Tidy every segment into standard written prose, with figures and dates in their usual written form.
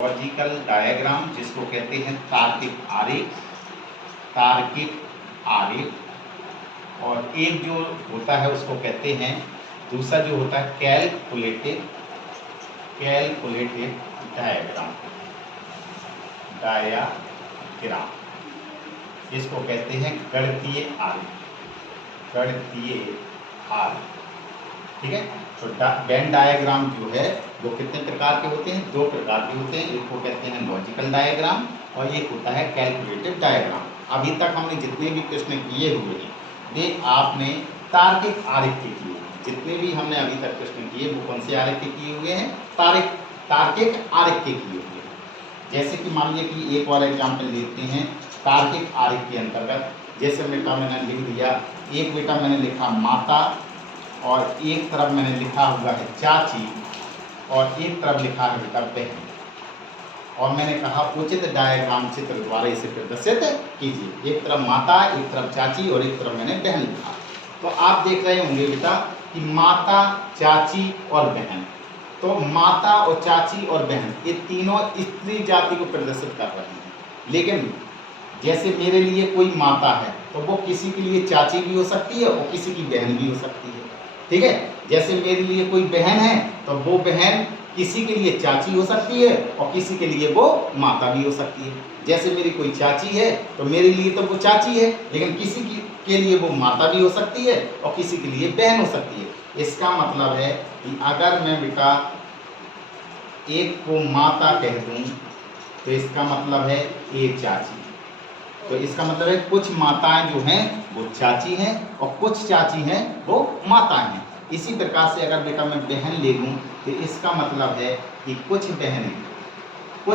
Logical diagram जिसको कहते हैं तार्किक आरेख, तार्किक आरेख। और एक जो होता है उसको कहते हैं, दूसरा जो होता है कैलकुलेटेड डायग्राम, इसको कहते हैं गणितीय आरेख। ठीक है। तो वेन डायग्राम जो है वो कितने प्रकार के होते हैं? 2 प्रकार के होते हैं। एक को कहते हैं लॉजिकल डायग्राम और एक होता है कैलकुलेटिव डायग्राम। अभी तक हमने जितने भी प्रश्न किए हुए हैं वे आपने तार्किक आरेख के किए हैं। जितने भी हमने अभी तक प्रश्न किए वो कौन से आरेख के किए हुए हैं? तार्किक आरेख के किए हुए हैं। जैसे कि मान लीजिए कि एक और एग्जाम्पल लेते हैं तार्किक आरेख के अंतर्गत। जैसे बेटा मैंने लिख दिया, एक बेटा मैंने लिखा माता और एक तरफ मैंने लिखा हुआ है चाची और एक तरफ लिखा है बेटा बहन, और मैंने कहा उचित डायग्राम चित्र द्वारा इसे प्रदर्शित कीजिए। एक तरफ माता, एक तरफ चाची और एक तरफ मैंने बहन लिखा। तो आप देख रहे होंगे बेटा कि माता, चाची और बहन, तो माता और चाची और बहन ये तीनों स्त्री जाति को प्रदर्शित कर रहे हैं। लेकिन जैसे मेरे लिए कोई माता है तो वो किसी के लिए चाची भी हो सकती है और किसी की बहन भी हो सकती है। ठीक है। जैसे मेरे लिए कोई बहन है तो वो बहन किसी के लिए चाची हो सकती है और किसी के लिए वो माता भी हो सकती है। जैसे मेरी कोई चाची है तो मेरे लिए तो वो चाची है, लेकिन किसी के लिए वो माता भी हो सकती है और किसी के लिए बहन हो सकती है। इसका मतलब है कि अगर मैं बेटा एक को माता कह दूं तो इसका मतलब है एक चाची। तो इसका मतलब है कुछ माताएं जो हैं वो चाची हैं और कुछ चाची हैं वो माता हैं। इसी प्रकार से अगर बेटा मैं बहन ले लूँ तो इसका मतलब है कि कुछ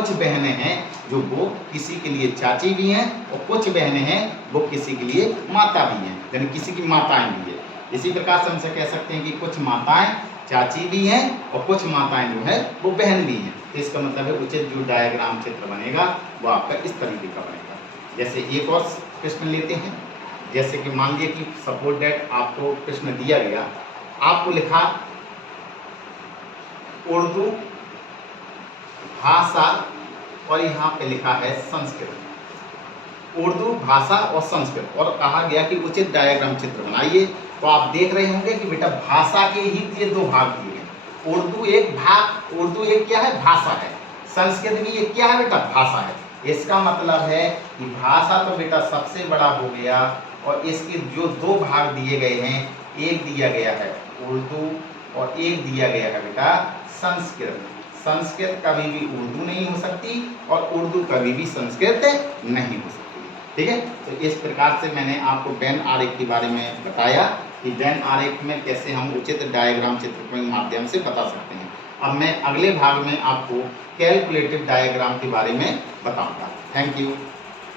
बहनें हैं जो वो किसी के लिए चाची भी हैं और कुछ बहनें हैं वो किसी के लिए माता भी हैं, यानी किसी की माताएं भी हैं। इसी प्रकार से हमसे कह सकते हैं कि कुछ माताएं चाची भी हैं और कुछ माताएं जो है वो बहन भी हैं। तो इसका मतलब है उचित जो डायग्राम चित्र बनेगा वो आपका इस तरीके का बनेगा। जैसे एक और प्रश्न लेते हैं। जैसे कि मान लीजिए कि सपोज दैट आपको प्रश्न दिया गया, आपको लिखा उर्दू भाषा और यहाँ पे लिखा है संस्कृत। उर्दू भाषा और संस्कृत, और कहा गया कि उचित डायग्राम चित्र बनाइए। तो आप देख रहे होंगे कि बेटा भाषा के ही ये 2 भाग दिए हैं। उर्दू एक क्या है? भाषा है। संस्कृत भी एक क्या है बेटा? भाषा है। इसका मतलब है कि भाषा तो बेटा सबसे बड़ा हो गया और इसके जो 2 भाग दिए गए हैं, एक दिया गया है उर्दू और एक दिया गया है बेटा संस्कृत। संस्कृत कभी भी उर्दू नहीं हो सकती और उर्दू कभी भी संस्कृत नहीं हो सकती। ठीक है। तो इस प्रकार से मैंने आपको वेन आरेख के बारे में बताया कि वेन आरेख में कैसे हम उचित डायग्राम चित्र के माध्यम से बता सकते हैं। अब मैं अगले भाग में आपको कैलकुलेटिव डायग्राम के बारे में बताऊंगा। Thank you.